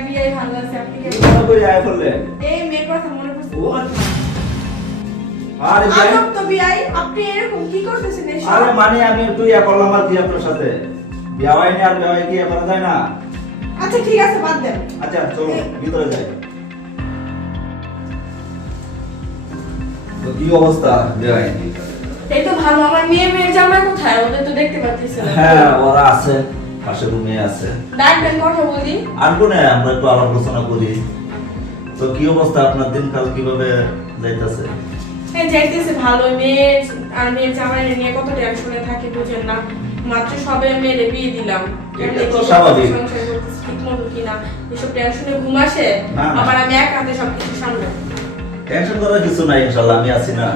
বিয়ে ভালো আছে আপনি কি মনে করে আয় বললেন এই মেয়ের কথা মনে পড়ছে ও আরে ভাই আজব তো বিয়ে আপনি এরকম কি করতেছেন এসব আরে মানে আমি একটু ইয়া করলাম আর কি আপনার সাথে বিয়ে হয়নি আর বিয়ে হয় কি করা যায় না আচ্ছা ঠিক আছে বাদ দেন আচ্ছা চলো ভিতরে যাই তো কি অবস্থা বিয়ে হয়নি এই তো ভালো আমার মেয়ের জামাই কোথায় ওদের তো দেখতে পাচ্ছিস না হ্যাঁ ওরা আছে পাশে রুমে আছে ডাকবেন কথা বলি আর কোনে আমরা একটু আলাপ আলোচনা করি তো কি অবস্থা আপনার দিনকাল কিভাবে যাইতেছে এই যাইতেছে ভালো মেয়ে আর মেয়ের জামাই নিয়ে কত টেনশনে থাকে বুঝেন না মাত্র সবে মেয়েরে বিয়ে দিলাম এটা তো স্বাভাবিক। সংসার করতেছি ঠিক মতো কিনা এসব টেনশনে ঘুম আসে না, না। আবার আমি এক হাতে সবকিছু সামলাই টেনশন করার কিছু নাই ইনশাআল্লাহ আমি আছি না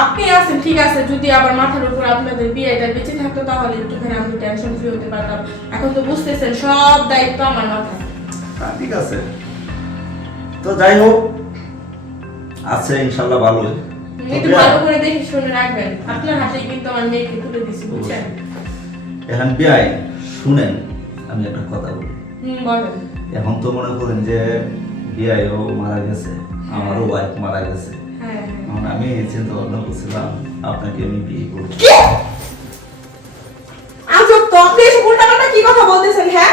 আপনি আছেন ঠিক আছে যদি আবার মাথার উপর আপনাদের বিয়েটা বেঁচে থাকতো তাহলে একটুখানি আমি টেনশন ফ্রি হতে পারতাম এখন তো বুঝতেছেন সব দায়িত্ব আমার মাথায় হ্যাঁ, ঠিক আছে তো যাই হোক আছে ইনশাআল্লাহ ভালোই একটু ভালো করে দেখে শুনে রাখবেন আপনার হাতেই কিন্তু আমার মেয়েকে তুলে দিছি বুঝছেন এখন বিয়াই শুনেন আমি একটা কথা বলি বলেন এখন তো মনে করেন যে বিয়াইও মারা গেছে আমারও ওয়াইফ মারা গেছে হ্যাঁ এখন আমি চিন্তা ভাবনা করছিলাম আপনাকে আমি বিয়ে করব আজব তো আপনি এসব উল্টাপাল্টা কি কথা বলতেছেন হ্যাঁ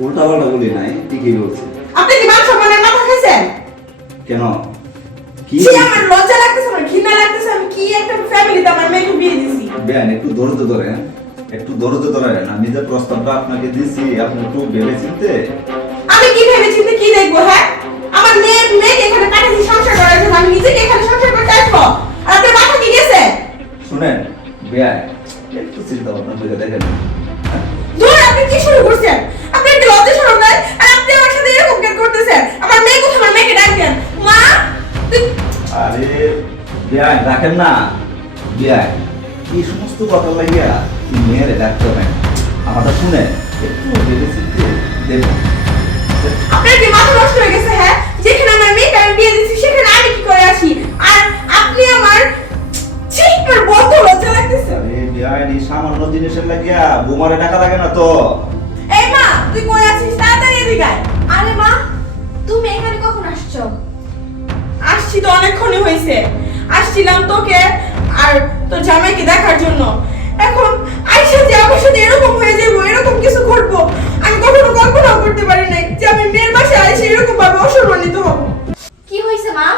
উল্টা পাল্টা বলি নাই ঠিকই বলছি আপনি কি মান সম্মানের মাথা খাইছেন কেন কি সে আমার লজ্জা লাগতেছে আমার ঘৃণা লাগতেছে আমি কি একটা ফ্যামিলিতে আমার মেয়েকে বিয়ে দিছি বেআইন একটু ধৈর্য ধরেন একটু ধৈর্য ধরেন আমি যে প্রস্তাবটা আপনাকে দিছি আপনি একটু ভেবে চিনতে আমি কি ভেবে চিন্তে কি দেখবো হ্যাঁ আমার মেয়েকে এখানে পাঠিয়েছি সংসার করার জন্য আমি নিজেকে এখানে সংসার করতে আসবো আর আপনার মাথা কি গেছে শুনেন বেআইন একটু চিন্তা ভাবনা করে দেখেন ধুর আপনি কি শুরু করছেন আপনি একটু লজ্জা শরম নাই আর আপনি আমার সাথে এরকম কেন করতেছেন আমার মেয়ে কোথায় আমার মেয়েকে ডাক দেন মা তুই- আরে বেআইন রাখেন না বেআইন এই সমস্ত কথা লাগিয়া তুই মেয়েরে ডাকতে হবে না আমাদের শুনে একটু ভেবে চিনতে দেখুন আপনার কি মাথা নষ্ট হয়ে গেছে হ্যাঁ যেখানে আমার মেয়েকে আমি বিয়ে দিচ্ছি সেখানে আমি কি করে আসি আর আপনি আমার চিপার বড় লজ্জা লাগতেছে আরে বেআইন এই সামান্য জিনিসের লাগিয়া বোমারে টাকা লাগে না তো এই মা তুই কই আছিস তাড়াতাড়ি এদিকে আয় আরে মা তুমি এখানে কখন আসছো? আসছি তো অনেকক্ষণই হয়েছে আসছিলাম তোকে আর তোর জামাইকে দেখার জন্য এখন আইসা যে আমার সাথে এরকম হয়ে যাবো এরকম কিছু ঘটবো আমি কখনো কল্পনাও করতে পারি নাই যে আমি মেয়ের বাসায় আইসা এরকম ভাবে অসম্মানিত হব কি হয়েছে মা?